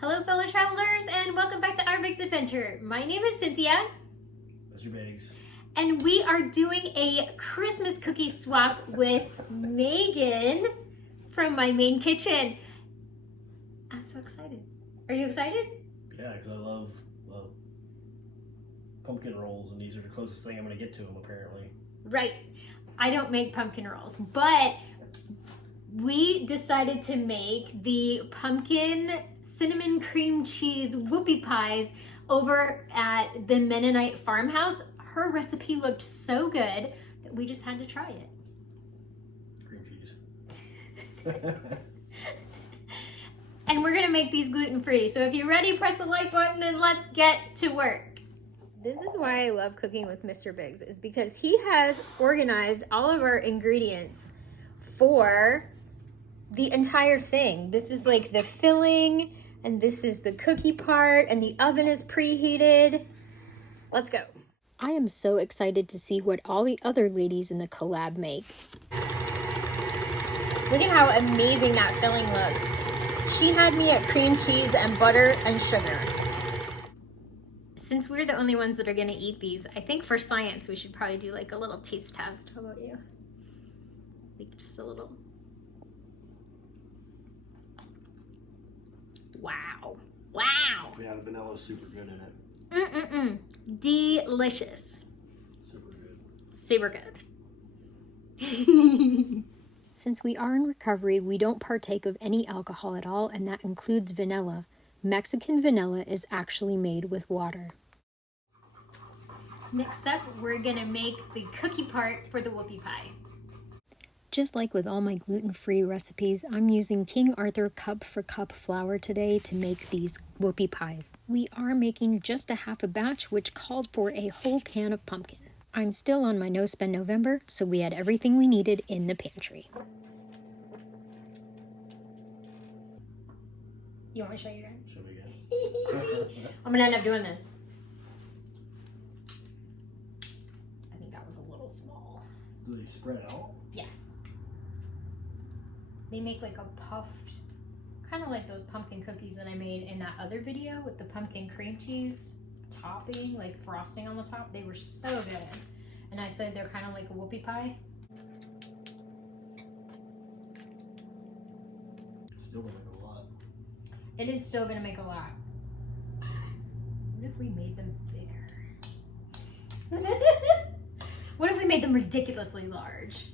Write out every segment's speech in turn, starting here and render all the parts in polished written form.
Hello fellow travelers and welcome back to our Big's Adventure. My name is Cynthia. That's your Biggs. And we are doing a Christmas cookie swap with Meaghan from my main kitchen. I'm so excited. Are you excited? Yeah, because I love pumpkin rolls, and these are the closest thing I'm going to get to them, apparently. Right. I don't make pumpkin rolls, but we decided to make the pumpkin cinnamon cream cheese whoopie pies over at the Meaghan I farmhouse. Her recipe looked so good that we just had to try it. Cream cheese. And we're gonna make these gluten-free. So if you're ready, press the like button and let's get to work. This is why I love cooking with Mr. Biggs, is because he has organized all of our ingredients for the entire thing. This is like the filling, and this is the cookie part, and the oven is preheated. Let's go. I am so excited to see what all the other ladies in the collab make. Look at how amazing that filling looks. She had me at cream cheese and butter and sugar. Since we're the only ones that are gonna eat these, I think for science we should probably do like a little taste test. How about you? Like just a little. Wow. Wow. Yeah, the vanilla is super good in it. Delicious. Super good. Super good. Since we are in recovery, we don't partake of any alcohol at all, and that includes vanilla. Mexican vanilla is actually made with water. Next up, we're gonna make the cookie part for the whoopie pie. Just like with all my gluten-free recipes, I'm using King Arthur cup for cup flour today to make these whoopie pies. We are making just a half a batch, which called for a whole can of pumpkin. I'm still on my no-spend November, so we had everything we needed in the pantry. You want me to show you again? Show me again. I'm gonna end up doing this. I think that was a little small. Do they spread out? Yes. They make like a puffed, kind of like those pumpkin cookies that I made in that other video with the pumpkin cream cheese topping, like frosting on the top. They were so good. And I said they're kind of like a whoopie pie. Still gonna make a lot. It is still gonna make a lot. What if we made them bigger? What if we made them ridiculously large?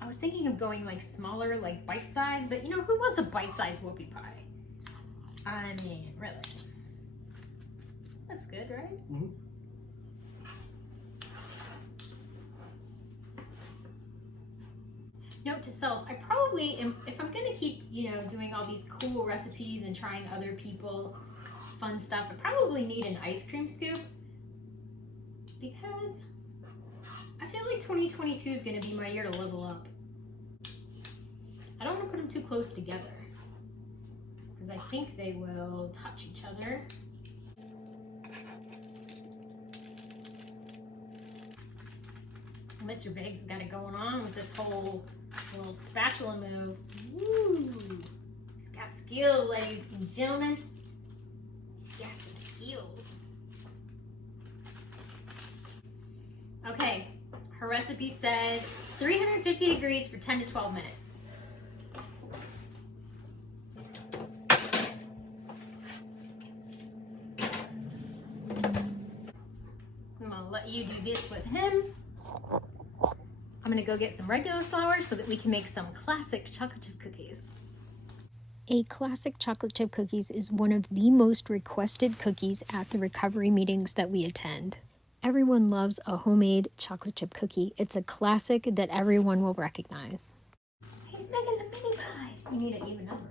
I was thinking of going like smaller, like bite size, but you know, who wants a bite-sized whoopie pie? I mean, really. That's good, right? Mm-hmm. Note to self, I probably am, if I'm gonna keep, you know, doing all these cool recipes and trying other people's fun stuff, I probably need an ice cream scoop, because I feel like 2022 is gonna be my year to level up. I don't want to put them too close together, because I think they will touch each other. Mr. Biggs has got it going on with this whole little spatula move. Woo! He's got skills, ladies and gentlemen. He's got some skills. Okay, her recipe says 350 degrees for 10 to 12 minutes. I'm gonna let you do this with him. I'm gonna go get some regular flour so that we can make some classic chocolate chip cookies. A classic chocolate chip cookies is one of the most requested cookies at the recovery meetings that we attend. Everyone loves a homemade chocolate chip cookie. It's a classic that everyone will recognize. He's making the mini pies. We need an even number. 1,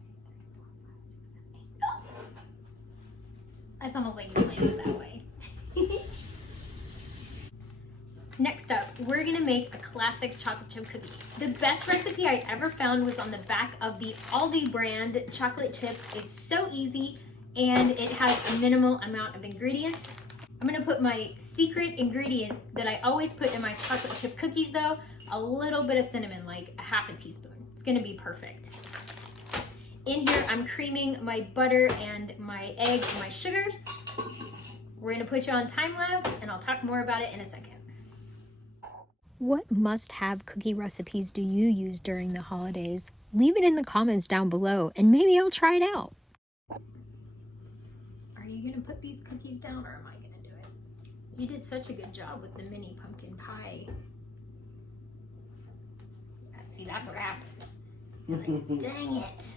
2, 3, 4, 5, 6, 7, 8. Oh! That's almost like you planned it that way. Next up, we're gonna make a classic chocolate chip cookie. The best recipe I ever found was on the back of the Aldi brand chocolate chips. It's so easy and it has a minimal amount of ingredients. I'm gonna put my secret ingredient that I always put in my chocolate chip cookies though, a little bit of cinnamon, like a half a teaspoon. It's gonna be perfect. In here, I'm creaming my butter and my egg and my sugars. We're gonna put you on time lapse and I'll talk more about it in a second. What must-have cookie recipes do you use during the holidays? Leave it in the comments down below and maybe I'll try it out. Are you gonna put these cookies down or am I gonna do it? You did such a good job with the mini pumpkin pie. See, that's what happens. You're like, dang it.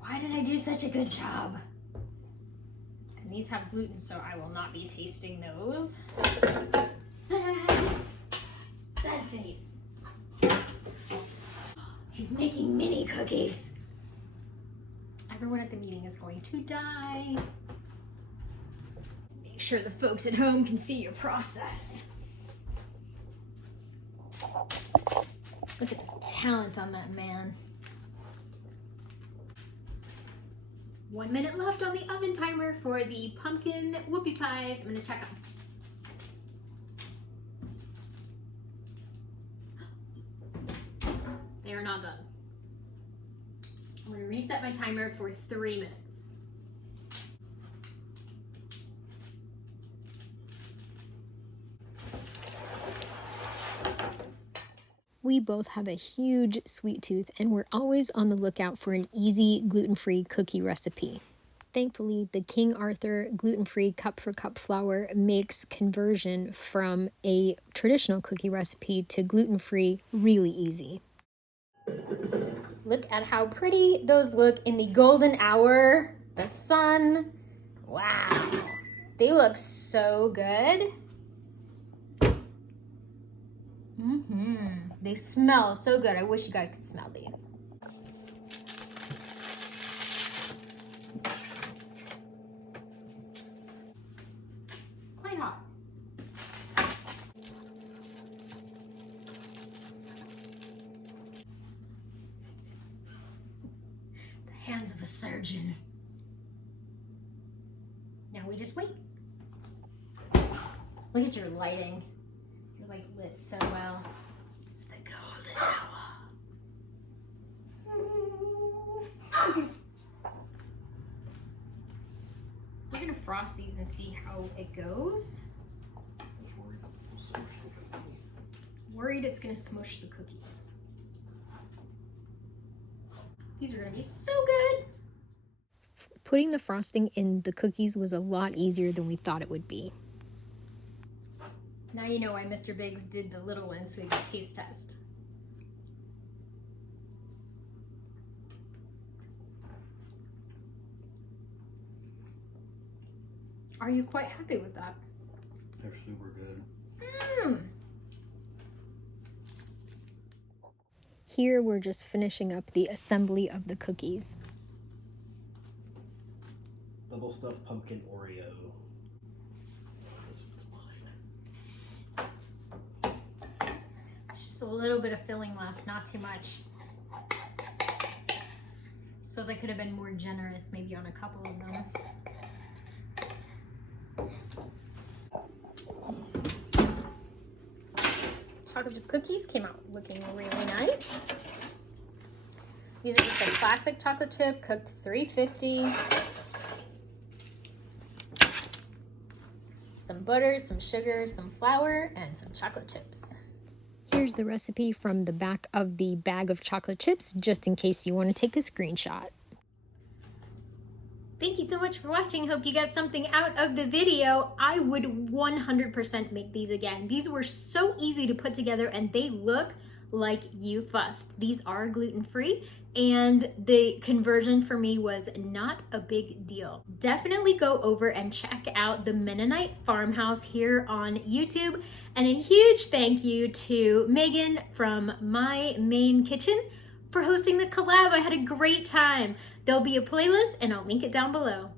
Why did I do such a good job? And these have gluten, so I will not be tasting those. Sad face. He's making mini cookies. Everyone at the meeting is going to die. Make sure the folks at home can see your process. Look at the talent on that man. 1 minute left on the oven timer for the pumpkin whoopie pies. I'm gonna check them. They are not done. I'm gonna reset my timer for 3 minutes. We both have a huge sweet tooth and we're always on the lookout for an easy gluten-free cookie recipe. Thankfully, the King Arthur gluten-free cup-for-cup flour makes conversion from a traditional cookie recipe to gluten-free really easy. Look at how pretty those look in the golden hour, the sun. Wow, they look so good. They smell so good. I wish you guys could smell these. Quite hot. The hands of a surgeon. Now we just wait. Look at your lighting. You're like lit so well. It's the golden hour. We're gonna frost these and see how it goes. Worried it's gonna smush the cookie. These are gonna be so good. Putting the frosting in the cookies was a lot easier than we thought it would be. Now you know why Mr. Biggs did the little ones so we could taste test. Are you quite happy with that? They're super good. Here we're just finishing up the assembly of the cookies. Double stuffed pumpkin Oreo. Just a little bit of filling left, not too much. Suppose I could have been more generous, maybe on a couple of them. Chocolate chip cookies came out looking really nice. These are just a classic chocolate chip, cooked 350. Some butter, some sugar, some flour, and some chocolate chips. Here's the recipe from the back of the bag of chocolate chips, just in case you want to take a screenshot. Thank you so much for watching. Hope you got something out of the video. I would 100% make these again. These were so easy to put together and they look like you fussed. These are gluten-free and the conversion for me was not a big deal. Definitely go over and check out the Mennonite Farmhouse here on YouTube. And a huge thank you to Meaghan from My Main Kitchen for hosting the collab. I had a great time. There'll be a playlist and I'll link it down below.